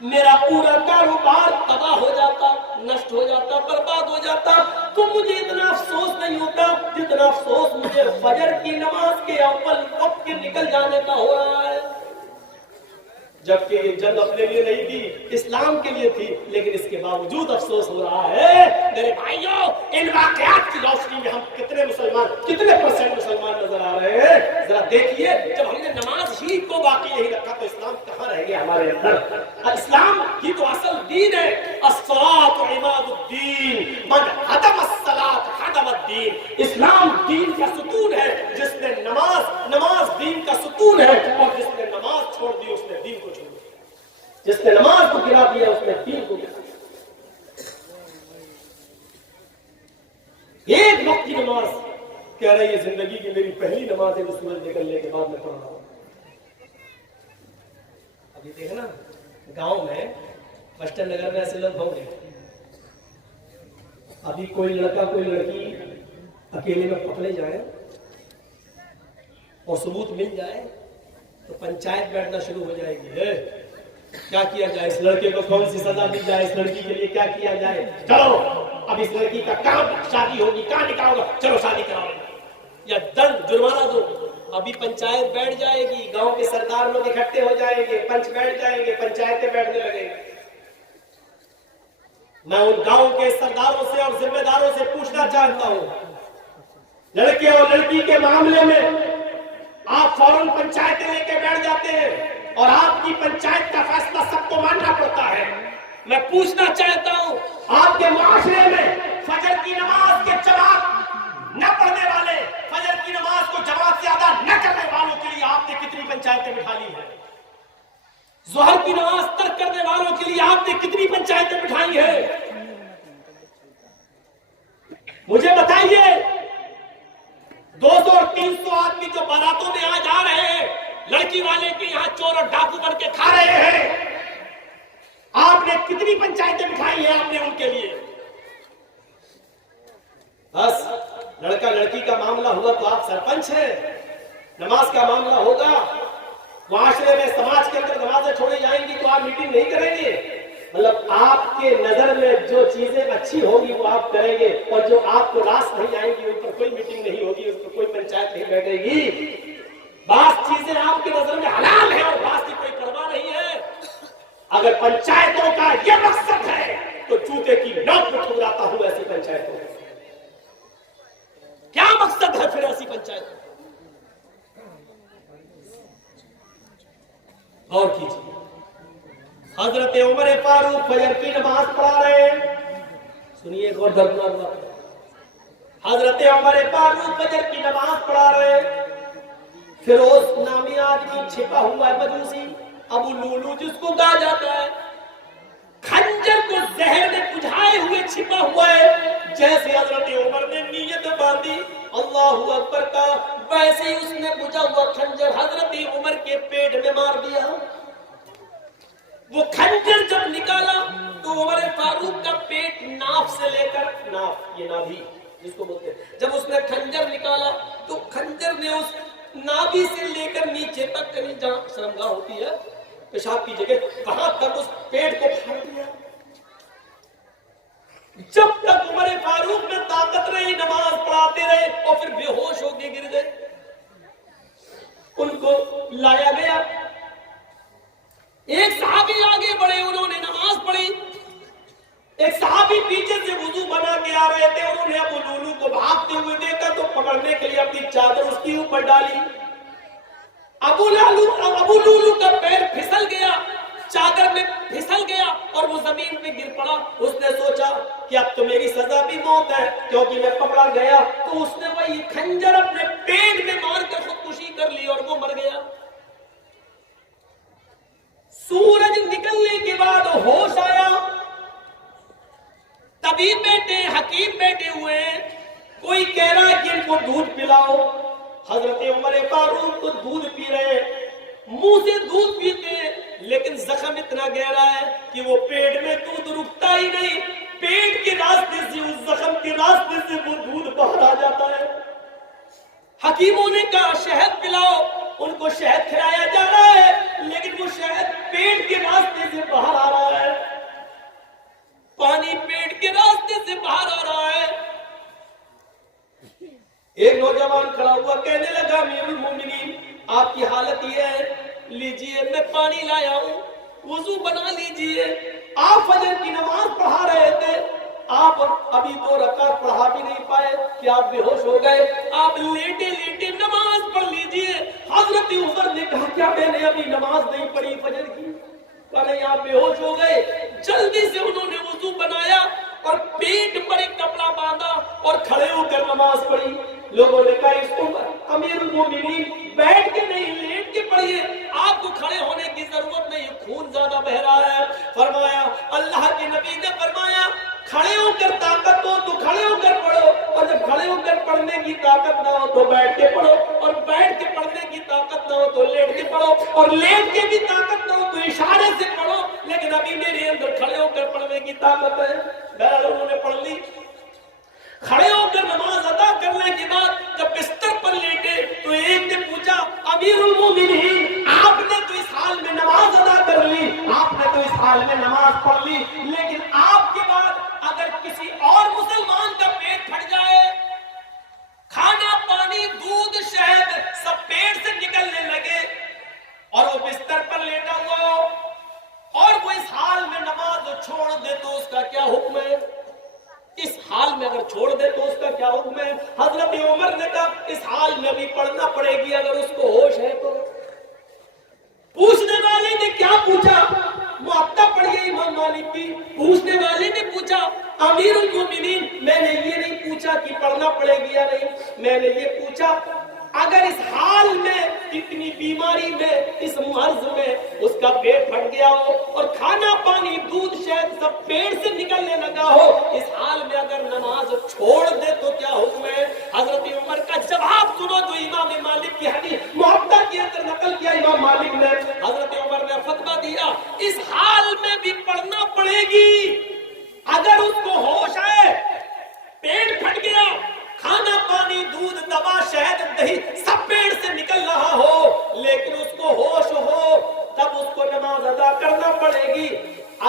میرا پورا کاروبار تباہ ہو جاتا، نشٹ ہو جاتا، برباد ہو جاتا، تو مجھے اتنا افسوس نہیں ہوتا جتنا افسوس مجھے فجر کی نماز کے اول وقت کے نکل جانے کا ہو رہا ہے۔ جبکہ یہ جنگ اپنے لیے نہیں تھی، اسلام کے لیے تھی، لیکن اس کے باوجود افسوس ہو رہا ہے۔ میرے بھائیوں، ان واقعات کی روشنی میں ہم کتنے مسلمان، کتنے پرسنٹ مسلمان نظر آ رہے ہیں؟ ذرا دیکھیے، جب ہم نے نماز ہی کو باقی نہیں رکھا تو اسلام کہاں رہ گیا ہمارے اندر؟ اسلام ہی تو اصل دین ہے۔ الصلاۃ عماد الدین، من ہدم الصلاۃ ہدم الدین۔ اسلام دین کا ستون ہے، جس نے نماز دین کا ستون ہے، اور جس نے نماز چھوڑ دی اس نے دین کو چھوڑ دیا۔ جس نے نماز کو گرا دیا اس نے دین کو گرا دیا۔ ایک وقت کی نماز کہہ رہے یہ زندگی کی میری پہلی نماز ہے جو سورج نکلنے کے بعد میں پڑھ رہا ہوں۔ ابھی دیکھنا گاؤں میں ویسٹرن نگر میں ایسے لوگ ہوں گے، ابھی کوئی لڑکا کوئی لڑکی اکیلے میں پکڑے جائے اور ثبوت مل جائے تو پنچایت بیٹھنا شروع ہو جائے گی، کیا کیا جائے، اس لڑکے کو کون سی سزا دی جائے، اس لڑکی کے لیے کیا کیا جائے، چلو اب اس لڑکی کا کہاں شادی ہوگی، کہاں نکاح ہوگا، چلو شادی کراؤ یا دنڈ جرمانہ دو۔ ابھی پنچایت بیٹھ جائے گی، گاؤں کے سردار لوگ اکٹھے ہو جائیں گے، پنچ بیٹھ جائیں گے، پنچایتیں بیٹھنے لگیں گے۔ میں ان گاؤں کے سرداروں سے اور ذمہ داروں سے پوچھنا چاہتا ہوں، لڑکے اور لڑکی کے معاملے میں آپ فوراً پنچایتیں لے کے بیٹھ جاتے ہیں اور آپ کی پنچایت کا فیصلہ سب کو ماننا پڑتا ہے۔ میں پوچھنا چاہتا ہوں، آپ کے معاشرے میں فجر کی نماز کے جماعت نہ پڑھنے والے، فجر کی نماز کو جماعت سے ادا نہ کرنے والوں کے لیے آپ نے کتنی پنچایتیں بٹھا لی ہیں؟ ظہر کی نماز ترک کرنے والوں کے لیے آپ نے کتنی پنچایتیں بٹھائی ہیں؟ مجھے بتائیے، 200 اور 300 آدمی جو باراتوں میں آج آ رہے ہیں، لڑکی والے کے یہاں چور اور ڈاکو بن کے کھا رہے ہیں، آپ نے کتنی پنچایتیں بٹھائی ہیں آپ نے ان کے لیے؟ بس لڑکا لڑکی کا معاملہ ہوا تو آپ سرپنچ ہیں، نماز کا معاملہ ہوگا، معاشرے میں سماج کے اندر نمازیں چھوڑی جائیں گی تو آپ میٹنگ نہیں کریں گے۔ مطلب آپ کے نظر میں جو چیزیں اچھی ہوگی وہ آپ کریں گے، اور جو آپ کو راس نہیں آئیں گی ان پر کوئی میٹنگ نہیں ہوگی، اس پر کوئی پنچایت نہیں بیٹھے گی۔ بعض چیزیں آپ کے نظر میں حلال ہیں اور بعض کی کوئی پرواہ نہیں ہے۔ اگر پنچایتوں کا یہ مقصد ہے تو جوتے کی نوک میں ٹھکراتا ہوں ایسی پنچایتوں کا۔ کیا مقصد ہے پھر ایسی پنچایتوں؟ غور کیجیے، حضرت عمر فاروق فجر کی نماز پڑھا رہے ہیں، سنیے غور دردناک بات۔ حضرت عمر فاروق فجر کی نماز پڑھا رہے ہیں، فیروز نامی آدمی چھپا ہوا ہے، مجوسی ابو لولو جس کو کہا جاتا ہے، خنجر کو زہر میں بجھائے ہوئے چھپا ہوا ہے۔ جیسے حضرت عمر نے نیت باندھی اللہ اکبر کا، ویسے ہی اس نے بجھا ہوا خنجر حضرت عمر کے پیٹ میں مار دیا۔ وہ خنجر جب نکالا تو عمر فاروق کا پیٹ ناف سے لے کر، ناف یہ نابھی جس کو بولتے ہیں، جب اس نے خنجر نکالا تو خنجر نے اس نابھی سے لے کر نیچے تک، کہیں جہاں شرمگاہ ہوتی ہے پیشاب کی جگہ، وہاں تک اس پیٹ کو پھاڑ دیا۔ جب تک عمر فاروق میں طاقت رہی نماز پڑھاتے رہے اور پھر بے ہوش ہو کے گر گئے۔ ان کو لایا گیا، ایک صحابی آگے بڑھے، انہوں نے نماز پڑھی، ایک صحابی پیچھے سے وضو بنا کے آ رہے تھے، انہوں نے ابو لولو کو بھاگتے ہوئے دیکھا تو پکڑنے کے لیے اپنی چادر اس کے اوپر ڈالی۔ ابو لولو کا پیر پھسل گیا، چادر میں پھسل گیا اور وہ زمین پہ گر پڑا۔ اس نے سوچا کہ اب تو میری سزا بھی موت ہے کیونکہ میں پکڑا گیا، تو اس نے وہی خنجر اپنے پیٹ میں مار کر خودکشی کر لی اور وہ مر گیا۔ سورج نکلنے کے بعد ہوش آیا، طبیب بیٹے، حکیم بیٹھے ہوئے ہیں، کوئی کہہ رہا ہے کہ ان کو دودھ پلاؤ۔ حضرت عمر فاروق تو دودھ پی رہے ہیں، منہ سے دودھ پیتے ہیں، لیکن زخم اتنا گہرا ہے کہ وہ پیٹ میں دودھ رکتا ہی نہیں، پیٹ کے راستے سے، اس زخم کے راستے سے وہ دودھ باہر آ جاتا ہے۔ حکیموں نے کہا شہد پلاؤ، ان کو شہد کھلایا جا رہا ہے لیکن وہ شہد پیٹ کے راستے سے باہر آ رہا پانی لایا ہوں، وضو بنا لیجئے۔ آپ فجر کی نماز پڑھا رہے تھے، آپ ابھی 2 رکعت پڑھا بھی نہیں پائے کہ آپ بے ہوش ہو گئے، آپ لیٹے لیٹے نماز پڑھ لیجئے۔ حضرت عمر نے کہا کیا میں نے ابھی نماز نہیں پڑھی فجر کی؟ کہا نہیں، آپ بے ہوش ہو گئے۔ جلدی سے انہوں نے وضو بنایا اور پیٹ پر ایک کپڑا باندھا اور کھڑے ہو کر نماز پڑھی۔ لوگوں نے کہا اس عمر امیر المومنین بیٹھ کے نہیں لیٹ کے پڑھیے، آپ کو کھڑے ہونے کی ضرورت نہیں، خون زیادہ بہ رہا ہے۔ فرمایا اللہ کے نبی نے فرمایا کھڑے ہو کر طاقت ہو تو کھڑے ہو کر پڑھو، اور جب کھڑے ہو کر پڑھنے کی طاقت نہ ہو تو بیٹھ کے پڑھو، اور بیٹھ کے پڑھنے کی طاقت نہ ہو تو لیٹ کے پڑھو، اور لیٹ کے بھی طاقت نہ ہو تو اشارے سے پڑھو، لیکن ابھی میرے اندر کھڑے ہو کر پڑھنے کی طاقت ہے۔ بہرحال انہوں نے پڑھ لی۔ کھڑے ہو کر نماز ادا کرنے کے بعد جب بستر پر لیٹے تو ایک نے پوچھا امیر المومنین آپ نے تو اس حال میں نماز ادا کر لی، آپ نے تو اس حال میں نماز پڑھ لی، لیکن آپ کے بعد اگر کسی اور مسلمان کا پیٹ پھٹ جائے، کھانا پانی دودھ شہد سب پیٹ سے نکلنے لگے اور وہ بستر پر لیٹا ہوا ہو اور وہ اس حال میں نماز چھوڑ دے تو اس کا کیا حکم ہے؟ اس حال میں اگر چھوڑ دے تو اس کا کیا حکم ہے؟ حضرت عمر نے کہا اس حال میں بھی پڑھنا پڑے گی اگر اس کو ہوش ہے تو۔ پوچھنے والے نے کیا پوچھا؟ موطا پڑھیے امام مالک کی۔ پوچھنے والے نے پوچھا امیر المومنین میں نے یہ نہیں پوچھا کہ پڑھنا پڑے گی یا نہیں، میں نے یہ پوچھا اگر اس حال میں اتنی بیماری میں اس مرض میں اس کا پیٹ پھٹ گیا ہو اور کھانا پانی دودھ شہد سب پیٹ سے نکلنے لگا ہو، اس حال میں اگر نماز چھوڑ دے تو کیا حکم ہے؟ حضرت عمر کا جواب سنو جو امام مالک کی حدیث موطا کے اندر نقل کیا امام مالک نے۔ حضرت عمر نے فتویٰ دیا اس حال میں بھی پڑھنا پڑے گی اگر اس کو ہوش ہے، پیٹ پھٹ گیا، کھانا پانی دودھ دوا شہد دہی سب پیڑ سے نکل رہا ہو لیکن اس کو ہوش ہو تب اس کو نماز ادا کرنا پڑے گی۔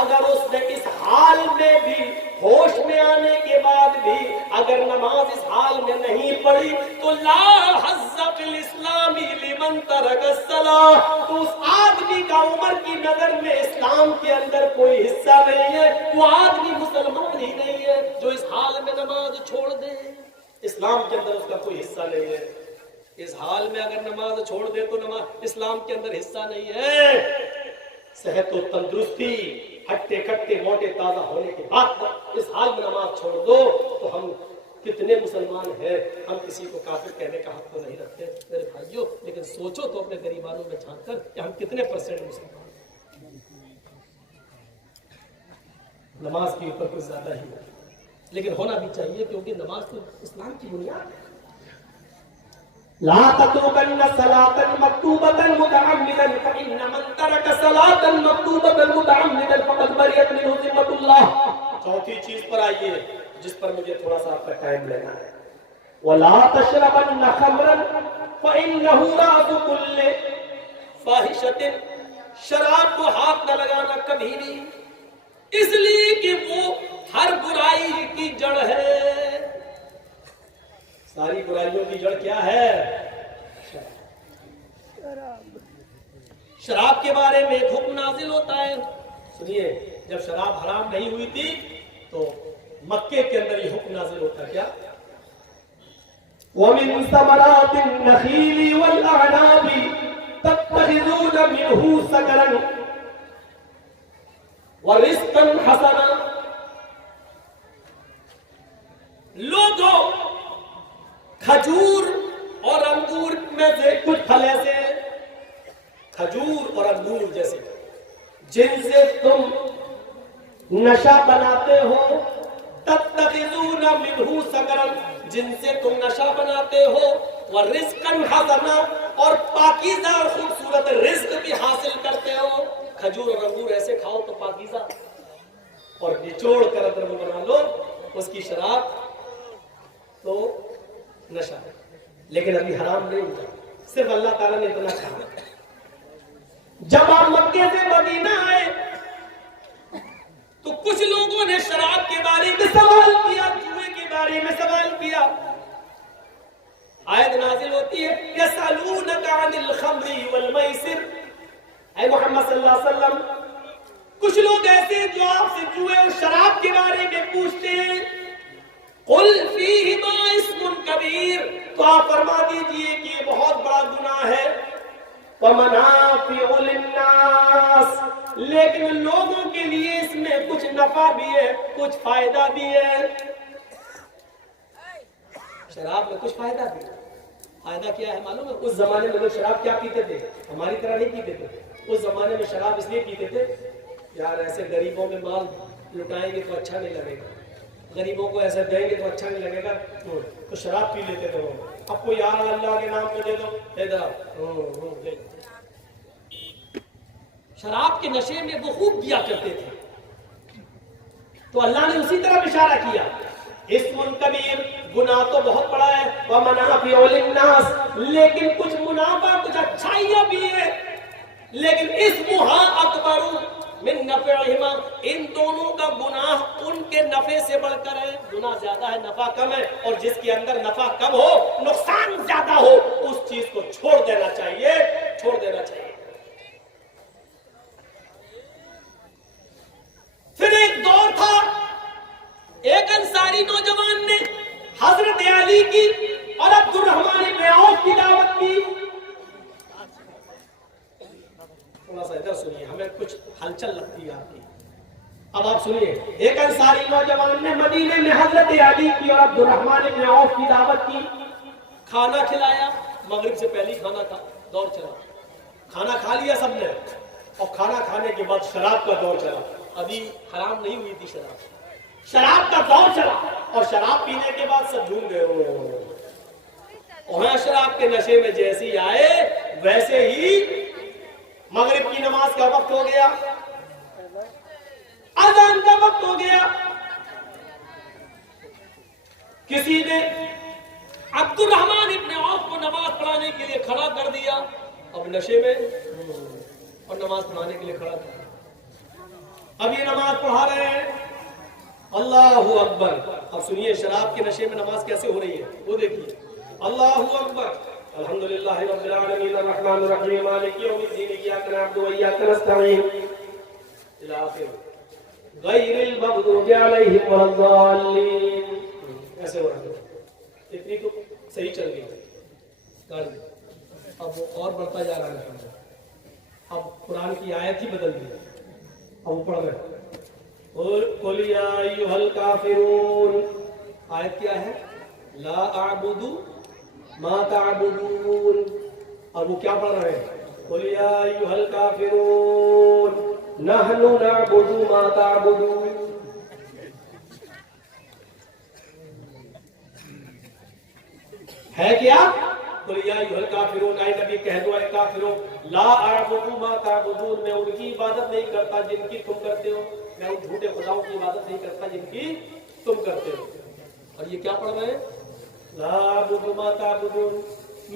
اگر اس نے اس حال میں بھی ہوش میں آنے کے بعد بھی اگر نماز اس حال میں نہیں پڑھی تو لا حظ فی الاسلام لمن ترک الصلاۃ، تو اس آدمی کا عمر کی نظر میں اسلام کے اندر کوئی حصہ نہیں ہے، وہ آدمی مسلمان ہی نہیں ہے جو اس حال میں نماز چھوڑ دے، اسلام کے اندر اس کا کوئی حصہ نہیں ہے۔ اس حال میں اگر نماز چھوڑ دے تو نماز اسلام کے اندر حصہ نہیں ہے۔ صحت و تندرستی ہٹے کٹے موٹے تازہ ہونے کے بعد اس حال میں نماز چھوڑ دو تو ہم کتنے مسلمان ہیں، ہم کسی کو کافر کہنے کا حق تو نہیں رکھتے میرے بھائیوں، لیکن سوچو تو اپنے غریبانوں میں جھانک کر کہ ہم کتنے پرسنٹ مسلمان ہیں۔ نماز کے اوپر کچھ زیادہ ہی ہے لیکن ہونا بھی چاہیے کیونکہ نماز تو اسلام کی بنیاد ہے۔ لا تتركن صلاة مكتوبة متعمدا فإن من ترك صلاة مكتوبة متعمدا فقد برئت منه ذمة الله۔ چوتھی چیز پر آئیے جس پر مجھے تھوڑا سا آپ کا ٹائم لینا ہے، ولا تشربن خمرا فإنه رأس كل فاحشة، شراب کو ہاتھ نہ لگانا کبھی بھی، اس لیے کہ وہ ہر برائی کی جڑ ہے۔ ساری برائیوں کی جڑ کیا ہے؟ شراب کے بارے میں ایک حکم نازل ہوتا ہے۔ سنیے، جب شراب حرام نہیں ہوئی تھی تو مکے کے اندر یہ حکم نازل ہوتا کیا؟ وَمِن ثَمَرَاتِ النَّخِيلِ وَالْأَعْنَابِ تَتَّخِذُونَ مِنْهُ سَكَرًا وَرِزْقًا حَسَنًا۔ لوگوں کھجور اور انگور میں سے کچھ پھل ایسے ہیں، کھجور اور انگور جیسے جن سے تم نشہ بناتے ہو، تتخذون منہ سکرا، جن سے تم نشہ بناتے ہو، ورزقا حسنا، اور پاکیزہ اور خوبصورت رزق بھی حاصل کرتے ہو۔ کھجور اور انگور ایسے کھاؤ تو پاکیزہ، اور نچوڑ کر اگر وہ بنا لو اس کی شراب تو نشہ ہے، لیکن ابھی حرام نہیں ہوتا، صرف اللہ تعالیٰ نے اتنا کہا۔ جب آپ مکے سے مدینہ آئے تو کچھ لوگوں نے شراب کے بارے میں سوال کیا، جوئے کے بارے میں سوال کیا۔ آیت نازل ہوتی ہے یسألونک عن الخمر والمیسر، اے محمد صلی اللہ علیہ وسلم، کچھ لوگ ایسے جو آپ سے جوئے اور شراب کے بارے میں پوچھتے ہیں، قل فیہما اسم کبیر، تو آپ فرما دیجئے کہ یہ بہت بڑا گناہ ہے، ومنافع للناس، لیکن لوگوں کے لیے اس میں کچھ نفع بھی ہے، کچھ فائدہ بھی ہے۔ شراب میں کچھ فائدہ بھی ہے۔ فائدہ کیا ہے معلوم ہے؟ اس زمانے میں لوگ شراب کیا پیتے تھے؟ ہماری طرح نہیں پیتے تھے۔ اس زمانے میں شراب اس لیے پیتے تھے، یار ایسے غریبوں میں مال لٹائیں گے تو اچھا نہیں لگے گا، غریبوں کو ایسے دیں گے تو اچھا نہیں لگے گا، تو شراب پی لیتے تھے وہ۔ اب کو یار اللہ کے نام پہ دے دو، ادھر شراب کے نشے میں وہ خوب پیا کرتے تھے۔ تو اللہ نے اسی طرح اشارہ کیا، اسم کبیر، گناہ تو بہت بڑا ہے، ومنافع للناس، لیکن کچھ منافع، کچھ اچھائیاں بھی ہے، لیکن اسمھا اکبر من نفعہما، ان دونوں کا گناہ ان کے نفع سے بڑھ کر ہے۔ گناہ زیادہ ہے، نفع کم ہے، اور جس کے اندر نفع کم ہو، نقصان زیادہ ہو، اس چیز کو چھوڑ دینا چاہیے، چھوڑ دینا چاہیے۔ پھر ایک دور تھا، ایک انصاری نوجوان نے حضرت علی کی اور عبد الرحمن بن عوف کی دعوت کی۔ تھوڑا سا ادھر سنیے، ہمیں کچھ ہلچل لگتی ہے آپ کی۔ اب آپ سنیے، ایک انصاری نوجوان نے مدینے میں حضرت علی کی اور عبد الرحمن بن عوف کی دعوت کی، کھانا کھلایا، مغرب سے پہلے کھانا کا دور چلا، کھانا کھا لیا سب نے، اور کھانا کھانے کے بعد شراب کا دور چلا۔ ابھی حرام نہیں ہوئی تھی شراب، شراب کا دور چلا، اور شراب پینے کے بعد سب جھوم گئے۔ وہاں شراب کے نشے میں جیسے ہی آئے، ویسے ہی مغرب کی نماز کا وقت ہو گیا، اذان کا وقت ہو گیا، کسی نے عبد الرحمن ابن عوف کو نماز پڑھانے کے لیے کھڑا کر دیا، اب نشے میں، اور نماز پڑھانے کے لیے کھڑا کر دیا۔ اب یہ نماز پڑھا رہے ہیں، اللہ اکبر۔ اب سنیے شراب کے نشے میں نماز کیسے ہو رہی ہے، وہ دیکھیے، اللہ اکبر، الحمدللہ رب العالمین الرحمن الرحیم مالک یوم الدین ایاک نعبد و ایاک نستعین الی آخر غیر المغضوب علیہم ولا الضالین، ایسے ہو رہا ہے۔ اتنی تو صحیح چل گئی، اب وہ اور بڑھتا جا رہا ہے، اب قرآن کی آیت ہی بدل دی، اب وہ پڑھ رہے قل یا ایھا الکافرون، آیت کیا ہے؟ لا اعبد ما تعبدون، اور وہ کیا پڑھ رہے ہیں؟ قل یا ایھا الکافرون نحن نعبد ما تعبدون۔ ہے کیا؟ قل یا ایھا الکافرون، اے نبی کہہ دو اے کافروں، لا اعبد ما تعبدون، میں ان کی عبادت نہیں کرتا جن کی تم کرتے ہو، میں ان جھوٹے خداؤں کی عبادت نہیں کرتا جن کی تم کرتے ہو۔ اور یہ کیا پڑھ رہے ہیں؟ لا اعبد ما تعبدون،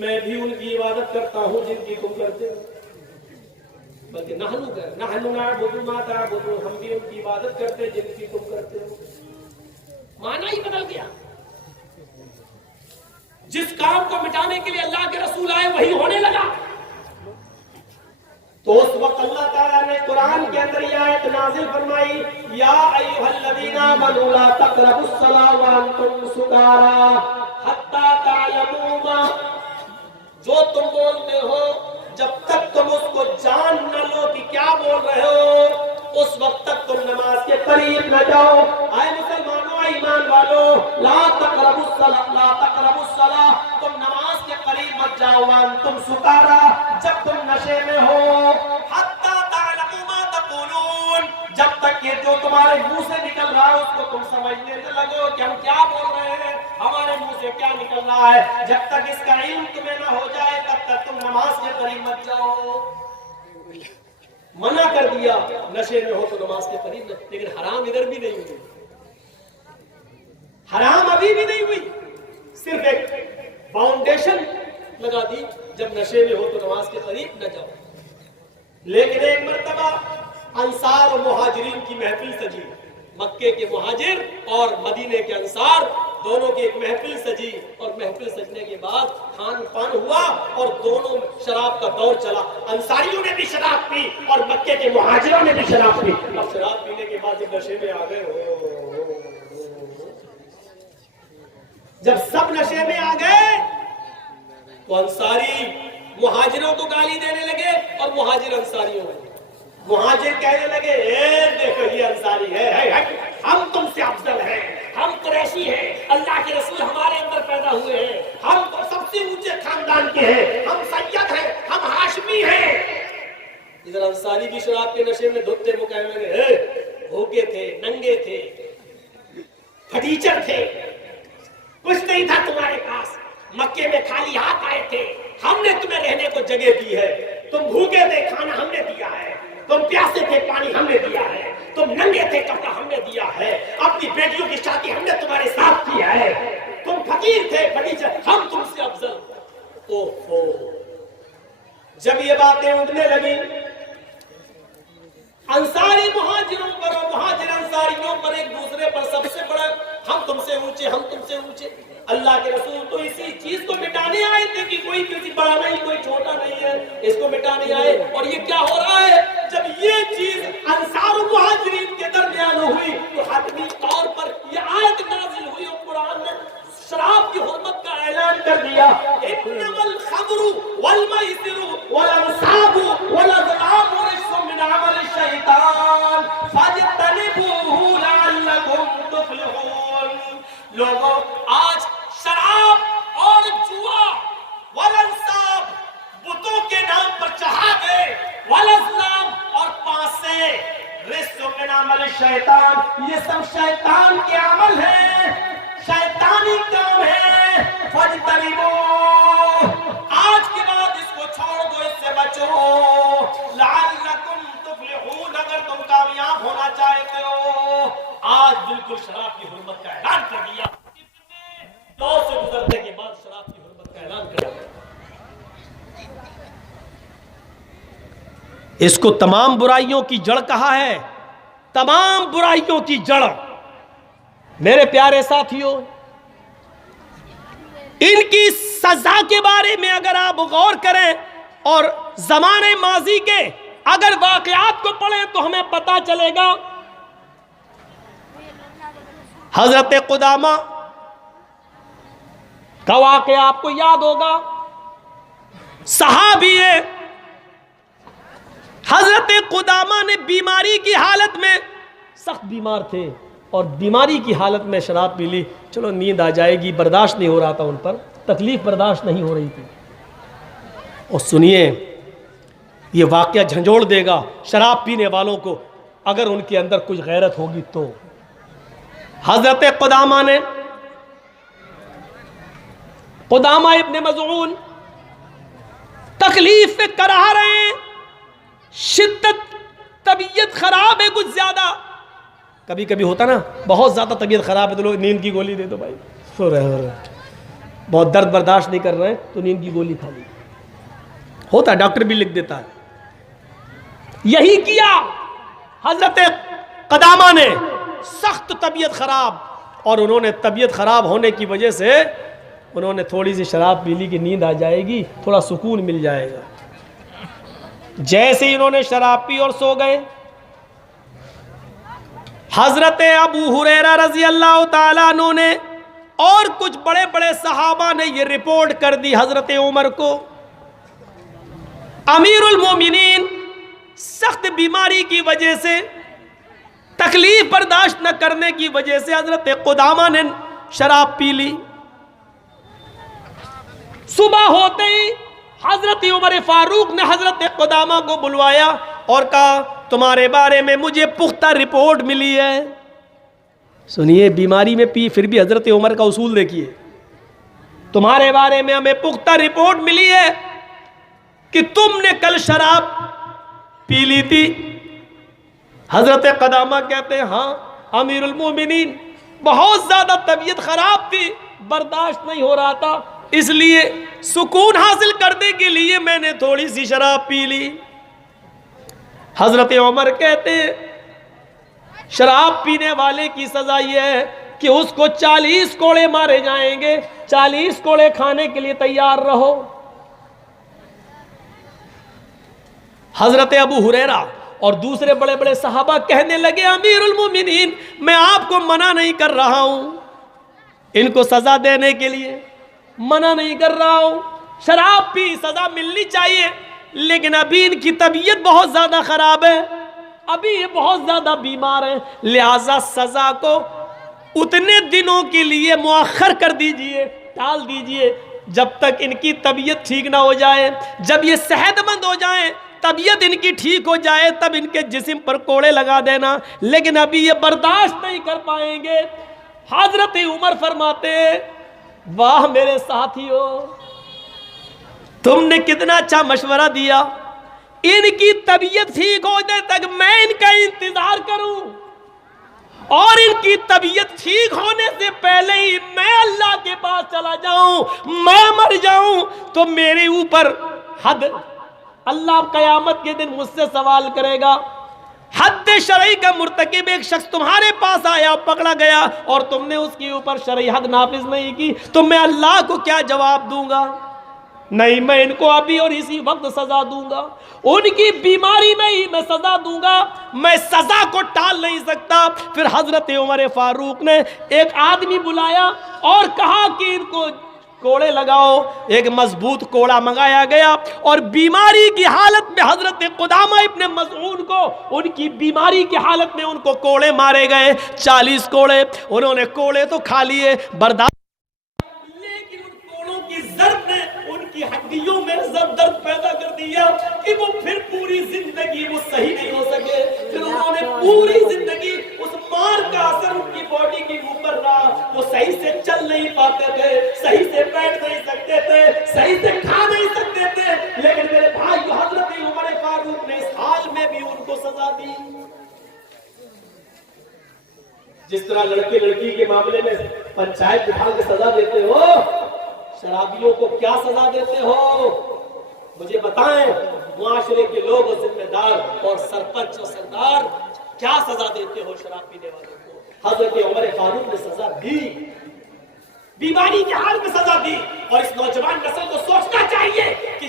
میں بھی ان کی عبادت کرتا ہوں جن کی تم کرتے ہو، بلکہ نحن نعبد ما تعبدون، ہم بھی ان کی عبادت کرتے ہیں جن کی تم کرتے ہو۔ معنی ہی بدل گیا، جس کام کو مٹانے کے لیے اللہ کے رسول آئے وہی ہونے لگا۔ تو اس وقت اللہ تعالیٰ نے قرآن کے اندر یہ آیت نازل فرمائی، یا ایھا الذین آمنوا لا تقربوا الصلاۃ وانتم سکارا حتی تعلموا ما، جو تم بولتے ہو جب تک تم اس کو جان نہ لو کہ کیا بول رہے ہو، اس وقت تک تم نماز کے قریب نہ جاؤ۔ اے مسلمانوں، اے ایمان والو، لا تقربوا الصلاۃ، لا تقربوا الصلاۃ، تم نماز کے قریب مت جاؤ، وانتم سکارا، جب تم نشے میں ہو، حتی تعلموا ما تقولون، جب تک کہ جو تمہارے منہ سے نکل رہا ہے اس کو تم سمجھنے لگو کہ ہم کیا بول رہے ہیں، ہمارے منہ سے کیا نکل رہا ہے۔ جب تک اس کا علم تمہیں نہ ہو جائے تب تک تم نماز کے قریب مت جاؤ۔ منع کر دیا، نشے میں ہو تو نماز کے قریب نہ، لیکن حرام ادھر بھی نہیں ہوئی، حرام ابھی بھی نہیں ہوئی، صرف ایک فاؤنڈیشن لگا دی، جب نشے میں ہو تو نماز کے قریب نہ جاؤ۔ لیکن ایک مرتبہ انصار و مہاجرین کی محفل سجی، مکے کے مہاجر اور مدینے کے انصار دونوں کی ایک محفل سجی اور محفل سجنے کے بعد کھان پان ہوا اور دونوں شراب کا دور چلا. انصاریوں نے بھی شراب پی اور مکے کے مہاجروں نے بھی شراب پی. اب شراب پینے کے بعد جب نشے میں آ گئے, جب سب نشے میں آ گئے تو انصاری مہاجروں کو گالی دینے لگے اور مہاجر انصاریوں کو. مہاجر کہنے لگے دیکھو یہ انصاری ہے, ہم تم سے افضل ہیں, ہم قریشی ہیں, اللہ کے رسول ہمارے اندر پیدا ہوئے ہیں, ہم سب سے اونچے خاندان کے ہیں, ہم سید ہیں, ہم ہاشمی ہیں. ادھر انصاری بھی شراب کے نشے میں دھوتے وہ کہنے لگے بھوکے تھے, ننگے تھے, پھٹیچر تھے, کچھ نہیں تھا تمہارے پاس, مکے میں خالی ہاتھ آئے تھے, ہم نے تمہیں رہنے کو جگہ دی ہے, تم بھوکے تھے کھانا ہم نے دیا ہے, تم پیاسے تھے پانی ہم نے دیا ہے, تم ننگے تھے کپڑا ہم نے دیا ہے, اپنی بیٹیوں کی شادی ہم نے تمہارے ساتھ کی ہے, تم فقیر تھے فقیر, ہم تم سے افضل. اوہو, جب یہ باتیں اٹھنے لگی انصاری مہاجروں پر اور مہاجر انصاریوں پر ایک دوسرے پر سب سے بڑا ہم تم سے اونچے, ہم تم سے اونچے. اللہ کے رسول تو اسی چیز کو مٹانے آئے تھے کہ کوئی کسی بڑا نہیں کوئی چھوٹا نہیں ہے, اس کو مٹانے آئے. اور یہ کیا ہو رہا ہے, جب یہ چیز انصار و مہاجرین کے درمیان ہوئی تو حتمی طور پر یہ آیت نازل ہوئی اور قرآن نے شراب کی حرمت کا اعلان کر دیا. انما الخمر والمیسر والانصاب والازلام رجس من عمل الشیطان فاجتنبوه لعلکم تفلحون. لوگوں آج شراب اور جوا والانصاب بتوں کے نام پر چڑھا گئے, والازلام اور پانسے رجس من عمل الشیطان, یہ سب شیطان کے عمل ہیں, شیطانی کام ہے. فاجتنبوہ, آج کے بعد اس کو چھوڑ دو, اس سے بچو. لعلکم تفلحون, اگر تم کامیاب ہونا چاہتے ہو. آج بالکل شراب کی حرمت کا اعلان کر دیا, دور سے گزرنے کے بعد شراب کی حرمت کا اعلان کر دیا. اس کو تمام برائیوں کی جڑ کہا ہے, تمام برائیوں کی جڑ. میرے پیارے ساتھیوں, ان کی سزا کے بارے میں اگر آپ غور کریں اور زمانے ماضی کے اگر واقعات کو پڑھیں تو ہمیں پتا چلے گا. حضرت قدامہ کا واقعہ آپ کو یاد ہوگا, صحابی ہے. حضرت قدامہ نے بیماری کی حالت میں, سخت بیمار تھے اور بیماری کی حالت میں شراب پی لی. چلو نیند آ جائے گی, برداشت نہیں ہو رہا تھا ان پر, تکلیف برداشت نہیں ہو رہی تھی. اور سنیے یہ واقعہ جھنجھوڑ دے گا شراب پینے والوں کو اگر ان کے اندر کچھ غیرت ہوگی تو. حضرت قدامہ نے, قدامہ ابن مظعون تکلیف میں کرا رہے ہیں, شدت طبیعت خراب ہے کچھ زیادہ. کبھی کبھی ہوتا نا بہت زیادہ طبیعت خراب ہے تو لوگ نیند کی گولی دے دو, بھائی سو رہے, بہت درد برداشت نہیں کر رہے ہیں تو نیند کی گولی کھا لی. ہوتا ہے, ڈاکٹر بھی لکھ دیتا ہے. یہی کیا حضرت قدامہ نے, سخت طبیعت خراب, اور انہوں نے طبیعت خراب ہونے کی وجہ سے انہوں نے تھوڑی سی شراب پی لی کہ نیند آ جائے گی, تھوڑا سکون مل جائے گا. جیسے ہی انہوں نے شراب پی اور سو گئے, حضرت ابو ہریرہ رضی اللہ تعالیٰ عنہ نے اور کچھ بڑے بڑے صحابہ نے یہ رپورٹ کر دی حضرت عمر کو. امیر المومنین سخت بیماری کی وجہ سے, تکلیف برداشت نہ کرنے کی وجہ سے حضرت قدامہ نے شراب پی لی. صبح ہوتے ہی حضرت عمر فاروق نے حضرت قدامہ کو بلوایا اور کہا تمہارے بارے میں مجھے پختہ رپورٹ ملی ہے. سنیے, بیماری میں پی پھر بھی حضرت عمر کا اصول دیکھیے. تمہارے بارے میں ہمیں پختہ رپورٹ ملی ہے کہ تم نے کل شراب پی لی تھی. حضرت قدامہ کہتے ہیں ہاں امیر المومنین, بہت زیادہ طبیعت خراب تھی, برداشت نہیں ہو رہا تھا, اس لیے سکون حاصل کرنے کے لیے میں نے تھوڑی سی شراب پی لی. حضرت عمر کہتے ہیں شراب پینے والے کی سزا یہ ہے کہ اس کو 40 کوڑے مارے جائیں گے، 40 کوڑے کھانے کے لیے تیار رہو۔ حضرت ابو ہریرہ اور دوسرے بڑے بڑے صحابہ کہنے لگے امیر المومنین میں آپ کو منع نہیں کر رہا ہوں، ان کو سزا دینے کے لیے منع نہیں کر رہا ہوں، شراب پی سزا ملنی چاہیے، لیکن ابھی ان کی طبیعت بہت زیادہ خراب ہے، ابھی یہ بہت زیادہ بیمار ہیں، لہذا سزا کو اتنے دنوں کے لیے مؤخر کر دیجئے، ٹال دیجئے جب تک ان کی طبیعت ٹھیک نہ ہو جائے۔ جب یہ صحت مند ہو جائیں، طبیعت ان کی ٹھیک ہو جائے، تب ان کے جسم پر کوڑے لگا دینا، لیکن ابھی یہ برداشت نہیں کر پائیں گے۔ حضرت عمر فرماتے واہ میرے ساتھیو، تم نے کتنا اچھا مشورہ دیا، ان کی طبیعت ٹھیک ہونے تک میں ان کا انتظار کروں، اور ان کی طبیعت ٹھیک ہونے سے پہلے ہی میں اللہ کے پاس چلا جاؤں، میں مر جاؤں تو میرے اوپر حد، اللہ قیامت کے دن مجھ سے سوال کرے گا، حد شرعی کا مرتکب ایک شخص تمہارے پاس آیا پکڑا گیا اور تم نے اس کے اوپر شرعی حد نافذ نہیں کی تو میں اللہ کو کیا جواب دوں گا؟ نہیں، میں ان کو ابھی اور اسی وقت سزا دوں گا، ان کی بیماری میں ہی میں سزا دوں گا، میں سزا کو ٹال نہیں سکتا۔ پھر حضرت عمر فاروق نے ایک آدمی بلایا اور کہا کہ ان کو کوڑے لگاؤ، ایک مضبوط کوڑا منگایا گیا اور بیماری کی حالت میں حضرت قدامہ ابن مظعون کو ان کی بیماری کی حالت میں ان کو کوڑے مارے گئے، 40 کوڑے، انہوں نے کوڑے تو کھا لیے برداشت، لیکن ان کوڑوں کی ضرب نے ان کی ہڈیوں میں درد پیدا کر دیا کہ وہ پھر پوری زندگی وہ صحیح نہیں ہو سکے، پھر انہوں نے پوری زندگی اس مار کا اثر ان کی باڈی کے اوپر رہا، وہ صحیح سے چل نہیں پاتے تھے، صحیح سے بیٹھ نہیں سکتے تھے، صحیح سے کھا نہیں سکتے تھے، لیکن میرے بھائی حضرت عمر فاروق نے اس حال میں بھی ان کو سزا دی۔ جس طرح لڑکے لڑکی کے معاملے میں پنچایت بٹھا کے سزا دیتے ہو، شرابیوں کو کیا سزا دیتے ہو؟ مجھے بتائیں، معاشرے کے لوگ اور ذمہ دار اور سرپنچ اور سردار کیا سزا دیتے ہو شراب پینے والوں کو؟ حضرت عمر فاروق نے سزا دی، بیماری کے حال میں سزا دی، اور اس نوجوان نسل کو سوچنا چاہیے کہ